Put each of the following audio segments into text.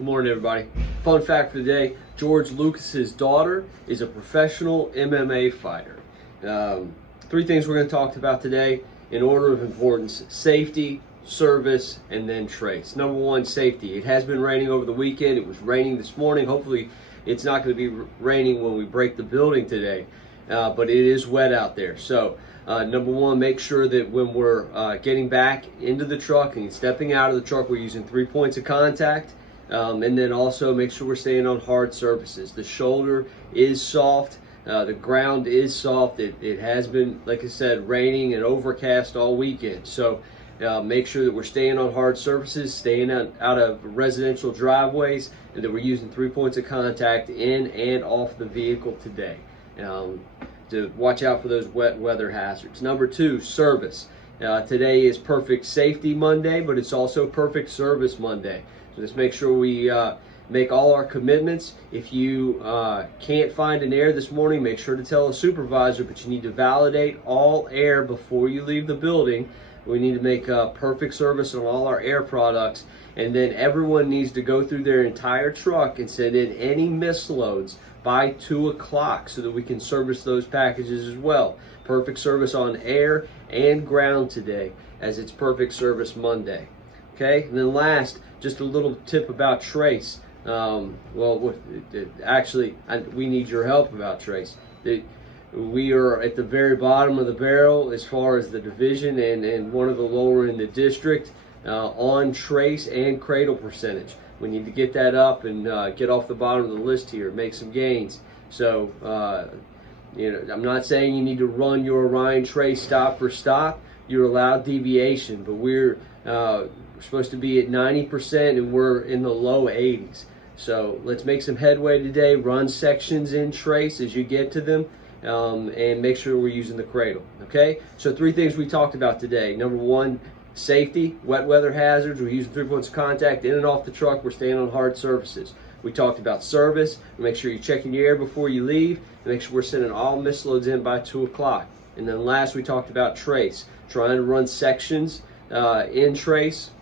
Good morning, everybody. Fun fact for the day, George Lucas's daughter is a professional MMA fighter. Three things we're going to talk about today in order of importance: safety, service, and then trace. Number one, safety. It has been raining over the weekend. It was raining this morning. Hopefully it's not going to be raining when we break the building today, but it is wet out there. So number one, make sure that when we're getting back into the truck and stepping out of the truck, we're using 3 points of contact. And then also make sure we're staying on hard surfaces. The shoulder is soft. The ground is soft. It has been, like I said, raining and overcast all weekend. So make sure that we're staying on hard surfaces, staying out of residential driveways, and that we're using 3 points of contact in and off the vehicle today to watch out for those wet weather hazards. Number two, service. Today is Perfect Safety Monday, but it's also Perfect Service Monday. So let's make sure we make all our commitments. If you can't find an air this morning, make sure to tell a supervisor, but you need to validate all air before you leave the building. We need to make perfect service on all our air products, and then everyone needs to go through their entire truck and send in any misloads by 2 o'clock so that we can service those packages as well. Perfect service on air and ground today, as it's Perfect Service Monday. Okay, and then last, just a little tip about trace. Actually, we need your help about trace. We are at the very bottom of the barrel as far as the division and one of the lower in the district on trace and cradle percentage. We need to get that up and get off the bottom of the list here, make some gains. So, I'm not saying you need to run your Orion trace stop for stop. You're allowed deviation, but we're supposed to be at 90% and we're in the low 80s. So let's make some headway today. Run sections in trace as you get to them, and make sure we're using the cradle. Okay, so 3 things we talked about today. Number one, safety, wet weather hazards. We're using 3 points of contact in and off the truck. We're staying on hard surfaces. We talked about service. Make sure you're checking your air before you leave, and make sure we're sending all misloads in by 2 o'clock. And then last, we talked about trace, trying to run sections in trace,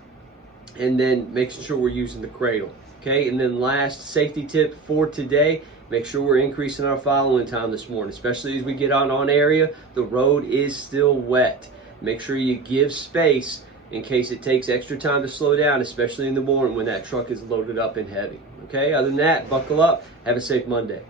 and then making sure we're using the cradle. Okay, and then last, safety tip for today, make sure we're increasing our following time this morning, especially as we get on area. The road is still wet. Make sure you give space in case it takes extra time to slow down, especially in the morning when that truck is loaded up and heavy. Okay, other than that, buckle up. Have a safe Monday.